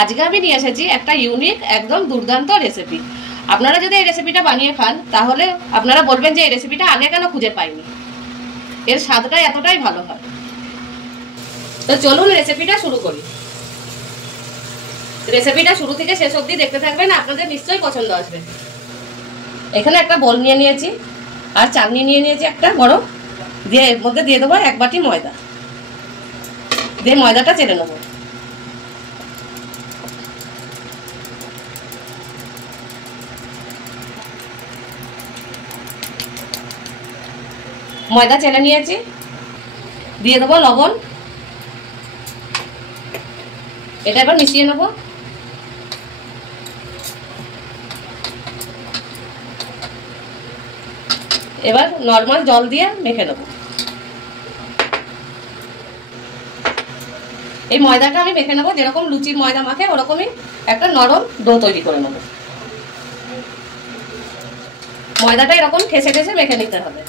আজকে আমি নিয়ে এসেছি একটা ইউনিক একদম দুর্দান্ত রেসিপি। আপনারা যদি এই রেসিপিটা বানিয়ে খান তাহলে আপনারা বলবেন যে এই রেসিপিটা আগে কেন খুঁজে পাইনি, এর স্বাদটা এতটাই ভালো হয়। তো চলুন রেসিপিটা শুরু করি। রেসিপিটা শুরু থেকে শেষ অবধি দেখতে থাকবেন, আপনাদের নিশ্চয়ই পছন্দ আসবে। এখানে একটা বোল নিয়ে নিয়েছি আর চালনি নিয়ে নিয়েছি একটা বড়, দিয়ে এর মধ্যে দিয়ে দেবো 1 বাটি ময়দা, দিয়ে ময়দাটা চেলে নেবো। ময়দা চেলে নিয়েছি, দিয়ে দেবো লবণ, এটা এবার মিশিয়ে নেব। এবার নর্মাল জল দিয়ে মেখে নেব। এই ময়দাটা আমি মেখে নেবো যেরকম লুচির ময়দা মাখে ওরকমই একটা নরম ডো তৈরি করে নেব। ময়দাটা এরকম ঠেসে ঠেসে মেখে নিতে হবে।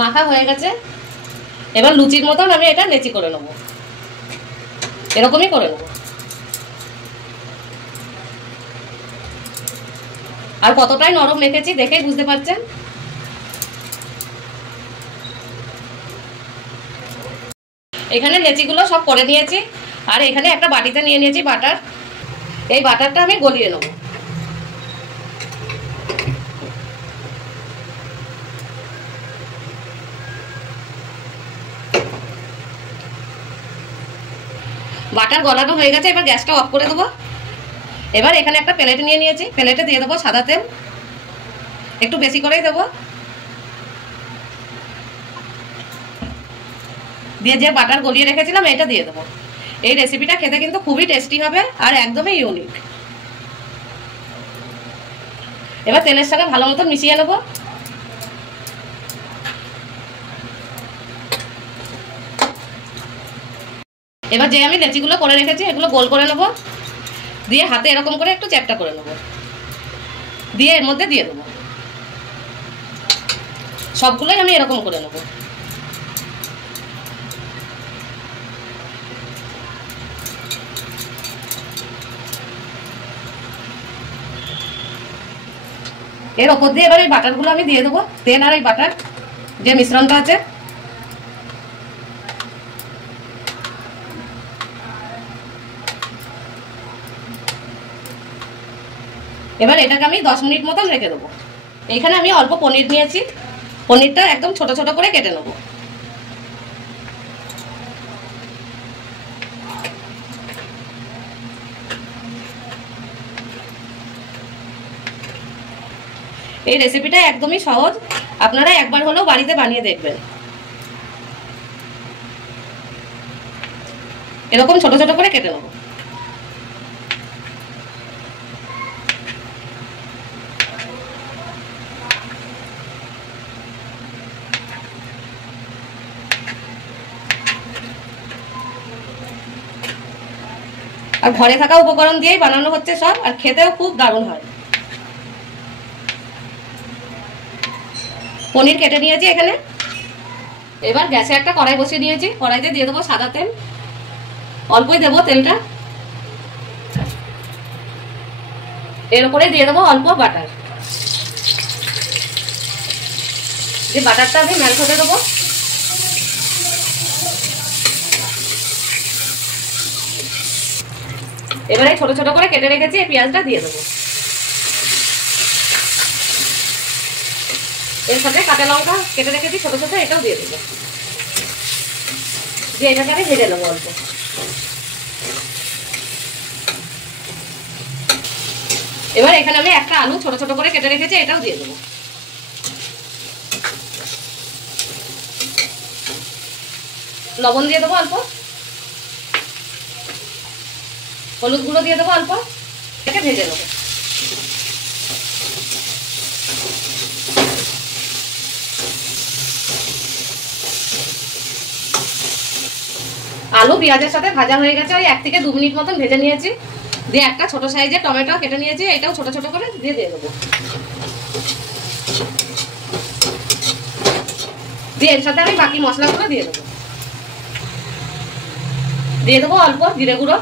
মাখা হয়ে গেছে, এবার লুচির মতন আমি এটা লেচি করে নেব, এরকমই করে নেব। আর কতটাই নরম মেখেছি দেখেই বুঝতে পারছেন। এখানে লেচিগুলো সব করে নিয়েছি, আর এখানে একটা বাটিতে নিয়ে নিয়েছি বাটার। এই বাটারটা আমি গলিয়ে নেব। বাটার গলানো হয়ে গেছে, এবার গ্যাসটা অফ করে দেবো। এবার এখানে একটা প্লেট নিয়ে নিয়েছি, প্লেটে দিয়ে দেবো সাদা তেল, একটু বেশি করেই দেবো। দিয়ে যে বাটার গলিয়ে রেখেছিলাম এটা দিয়ে দেবো। এই রেসিপিটা খেতে কিন্তু খুবই টেস্টি হবে আর একদমই ইউনিক। এবার তেলের সঙ্গে ভালো মতো মিশিয়ে নেব। এবার যে আমি লেচিগুলো করে রেখেছি এগুলো গোল করে নেব, দিয়ে হাতে এরকম করে একটু চ্যাপটা করে নেব, দিয়ে এর মধ্যে দিয়ে দেবো। সবগুলোই আমি এরকম করে নেব। এর ওপর দিয়ে এবার এই বাটারগুলো আমি দিয়ে দেবো, তেল আর এই বাটার যে মিশ্রণটা আছে। এবার এটাকে আমি 10 মিনিট মতন রেখে দেবো। এখানে আমি অল্প পনির নিয়েছি, পনিরটা একদম ছোট ছোট করে কেটে নেবো। এই রেসিপিটা একদমই সহজ, আপনারা একবার হলেও বাড়িতে বানিয়ে দেখবেন। এরকম ছোট ছোট করে কেটে নেব। আর ঘরে থাকা উপকরণ দিয়েই বানানো হচ্ছে সব, আর খেতেও খুব দারুণ হয়। পনির কেটে নিয়েছি এখানে। এবার গ্যাসে একটা কড়াই বসিয়ে নিয়েছি, কড়াইতে দিয়ে দেবো সাদা তেল, অল্পই দেবো তেলটা। এর উপরে দিয়ে দেবো অল্প বাটার, যে বাটারটা আমি মেল্ট হতে দেবো। এবারে ছোট ছোট করে কেটে রেখেছি এই পেঁয়াজটা দিয়ে দেবো। এর সাথে কাঁচা লঙ্কা কেটে রেখেছি ছোট ছোট, এটাও দিয়ে দেবো। দিয়ে এটাকে আমি ভেজে নেবো অল্প। এবার এখানে আমি একটা আলু ছোট ছোট করে কেটে রেখেছি, এটাও দিয়ে দেবো। লবণ দিয়ে দেবো অল্প, হলুদ গুঁড়ো দিয়ে দেবো অল্প, এটাকে ভেজে নেবো। আলু পেঁয়াজের সাথে ভাজা হয়ে গেছে, ওই 1 থেকে 2 মিনিট মতন ভেজে নিয়েছি। দিয়ে একটা ছোট সাইজের টমেটো কেটে নিয়েছি, এটাও ছোট ছোট করে দিয়ে দেবো। দিয়ে এর সাথে আমি বাকি মশলাগুলো দিয়ে দেবো। দিয়ে দেবো অল্প জিরে গুঁড়ো,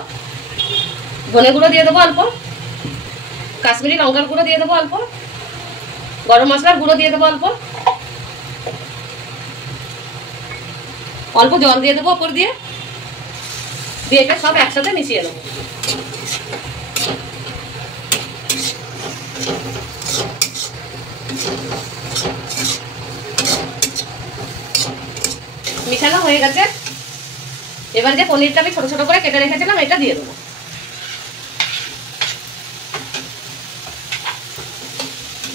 ধনে গুঁড়ো দিয়ে দেবো অল্প, কাশ্মীরি লঙ্কার গুঁড়ো দিয়ে দেবো অল্প, গরম মশলার গুঁড়ো দিয়ে দেবো অল্প, অল্প জল দিয়ে দেবো ওপর দিয়ে এটা সব একসাথে মিশিয়ে নেবো। মিশানো হয়ে গেছে। এবার যে পনিরটা আমি ছোট ছোট করে কেটে রেখেছিলাম এটা দিয়ে দেবো।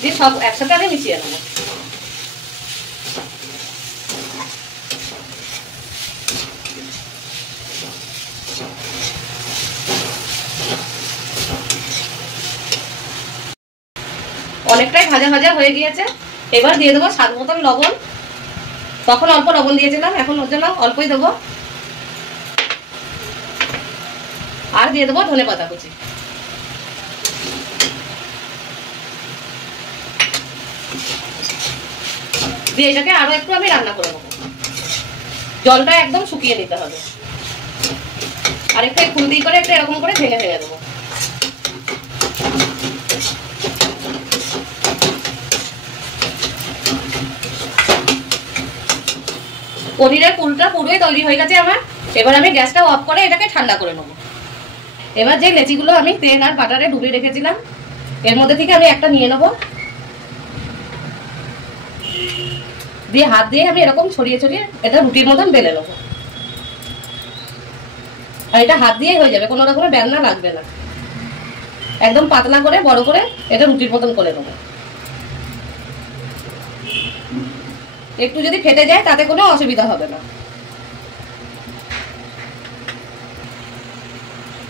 দিয়ে সব একসাথে আমি মিশিয়ে নেবো। অনেকটাই ভাজা ভাজা হয়ে গিয়েছে। এবার দিয়ে দেবো স্বাদ মতন লবণ। তখন অল্প লবণ দিয়েছিলাম, এখন ওর জন্য অল্পই দেবো। আর দিয়ে দেবো ধনেপাতা কুচি। দিয়ে এটাকে আরো একটু আমি রান্না করে নেবো। জলটা একদম শুকিয়ে নিতে হবে। আর একটু খুন্তি করে একটু এরকম করে ভেঙে ভেঙে দেবো। পনিরের পুরটা পুরোই তৈরি হয়ে গেছে আমার। এবার আমি গ্যাসটা অফ করে এটাকে ঠান্ডা করে নেবো। এবার যে লেচিগুলো আমি তেল আর বাটারে ডুবিয়ে রেখেছিলাম এর মধ্যে থেকে আমি একটা নিয়ে নেবো। দিয়ে হাত দিয়ে আমি এরকম ছড়িয়ে ছড়িয়ে এটা রুটির মতন বেলে নেবো। আর এটা হাত দিয়েই হয়ে যাবে, কোনো রকমের বেলনা লাগবে না। একদম পাতলা করে বড় করে এটা রুটির মতন করে নেবো। একটু যদি ফেটে যায় তাতে কোনো অসুবিধা হবে না।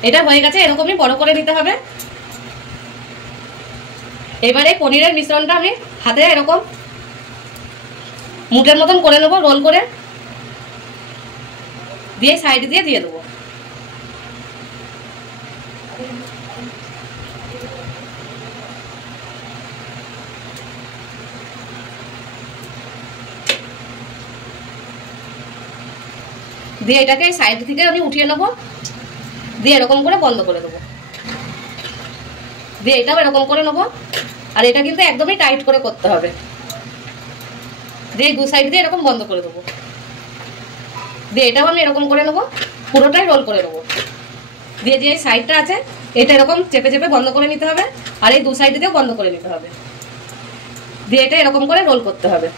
এটা হয়ে গেছে, এরকমই বড় করে নিতে হবে। এবারে পনিরের মিশ্রণটা আমি হাতে এরকম মুঠের মতন করে নেবো, রোল করে দিয়ে সাইড দিয়ে দিয়ে দেবো। দিয়ে এটাকে সাইড থেকে আমি উঠিয়ে নেবো, দিয়ে এরকম করে বন্ধ করে দেবো। দিয়ে এটাও এরকম করে নেবো। আর এটা কিন্তু একদমই টাইট করে করতে হবে। দিয়ে দু সাইড দিয়ে এরকম বন্ধ করে দেবো। দিয়ে এটাও আমি এরকম করে নেবো, পুরোটাই রোল করে নেবো। দিয়ে যে এই সাইডটা আছে এটা এরকম চেপে চেপে বন্ধ করে নিতে হবে। আর এই দু সাইড দিয়েও বন্ধ করে নিতে হবে। দিয়ে এটা এরকম করে রোল করতে হবে।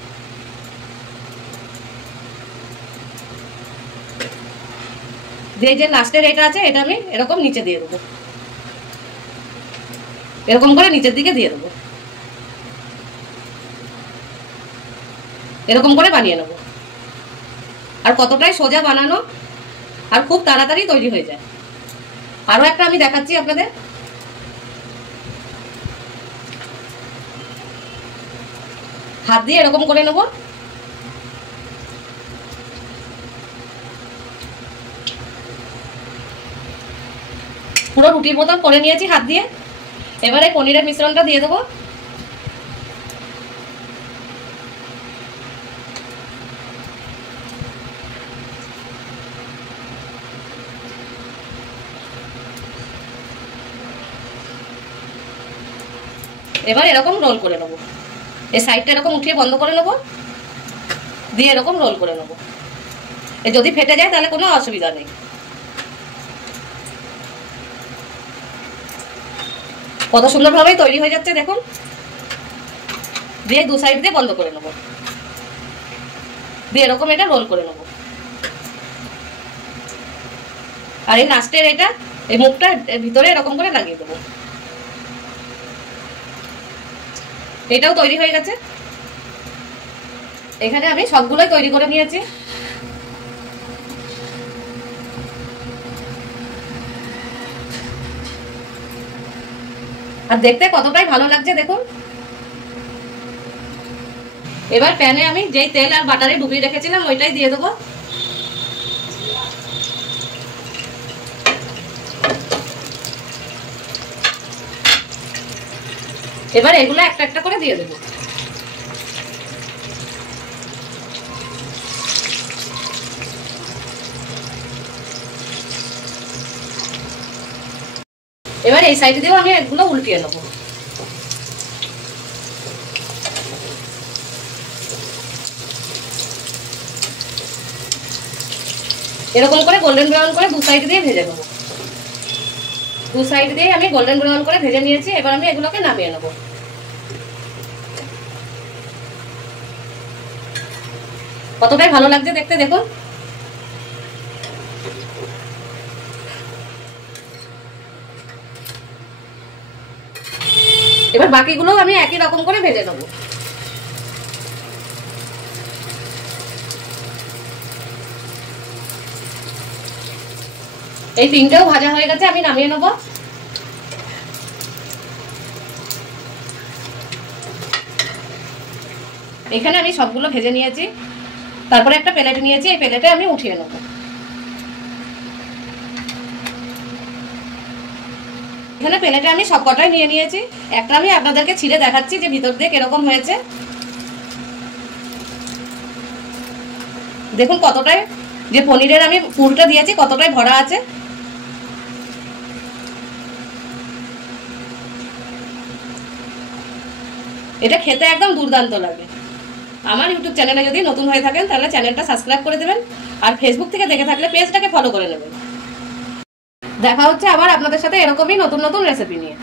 দিয়ে যে লাস্টের এটা আছে এটা আমি এরকম নিচে দিয়ে দেবো। এরকম করে নিচের দিকে দিয়ে দেবো। এরকম করে বানিয়ে নেবো। আর কতটাই সোজা বানানো, আর খুব তাড়াতাড়ি তৈরি হয়ে যায়। আরো একটা আমি দেখাচ্ছি আপনাদের। হাত দিয়ে এরকম করে নেবো। পুরো রুটির মতন করে নিয়েছি হাত দিয়ে। এবারে পনিরের মিশ্রণটা দিয়ে দেবো। এবার এরকম রোল করে নেবো। এই সাইডটা এরকম উঠিয়ে বন্ধ করে নেবো, দিয়ে এরকম রোল করে নেবো। যদি ফেটে যায় তাহলে কোনো অসুবিধা নেই। কত সুন্দরভাবেই তৈরি হয়ে যাচ্ছে দেখুন। দিয়ে দু সাইড দিয়ে বন্ধ করে নেবো, দিয়ে এরকম এটা রোল করে নেবো। আর এই লাস্টের এটা এই মুখটা ভিতরে এরকম করে লাগিয়ে দেবো। এটাও তৈরি হয়ে গেছে। এখানে আমি সবগুলোই তৈরি করে নিয়েছি। আর দেখতে কতটাই ভালো লাগছে দেখুন। এবার প্যানে আমি যেই তেল আর বাটারে ডুবিয়ে রেখেছিলাম ওইটাই দিয়ে দেবো। এবার এগুলো একটা একটা করে দিয়ে দেবো। এবার এই সাইড দিয়েও আমি এগুলো উল্টিয়ে নেবো। এরকম করে গোল্ডেন ব্রাউন করে দু সাইড দিয়ে ভেজে নেবো। দু সাইড দিয়ে আমি গোল্ডেন ব্রাউন করে ভেজে নিয়েছি। এবার আমি এগুলোকে নামিয়ে নেবো। কতটাই ভালো লাগছে দেখতে দেখুন। এবার বাকিগুলো আমি একই রকম করে ভেজে নেবো। এই তিনটেও ভাজা হয়ে গেছে, আমি নামিয়ে নেবো। এখানে আমি সবগুলো ভেজে নিয়েছি। তারপরে একটা প্লেট নিয়েছি, এই প্লেটে আমি উঠিয়ে নেবো। এখানে প্লেটে আমি সব কটাই নিয়ে নিয়েছি। একটা আমি আপনাদেরকে ছিঁড়ে দেখাচ্ছি যে ভিতর দিয়ে কিরকম হয়েছে। দেখুন কতটাই যে পনিরের আমি পুরটা দিয়েছি কতটাই ভরা আছে। এটা খেতে একদম দুর্দান্ত লাগে। আমার ইউটিউব চ্যানেলে যদি নতুন হয়ে থাকেন তাহলে চ্যানেলটা সাবস্ক্রাইব করে দেবেন, আর ফেসবুক থেকে দেখে থাকলে পেজটাকে ফলো করে নেবেন। দেখা হচ্ছে আবার আপনাদের সাথে এরকমই নতুন নতুন রেসিপি নিয়ে।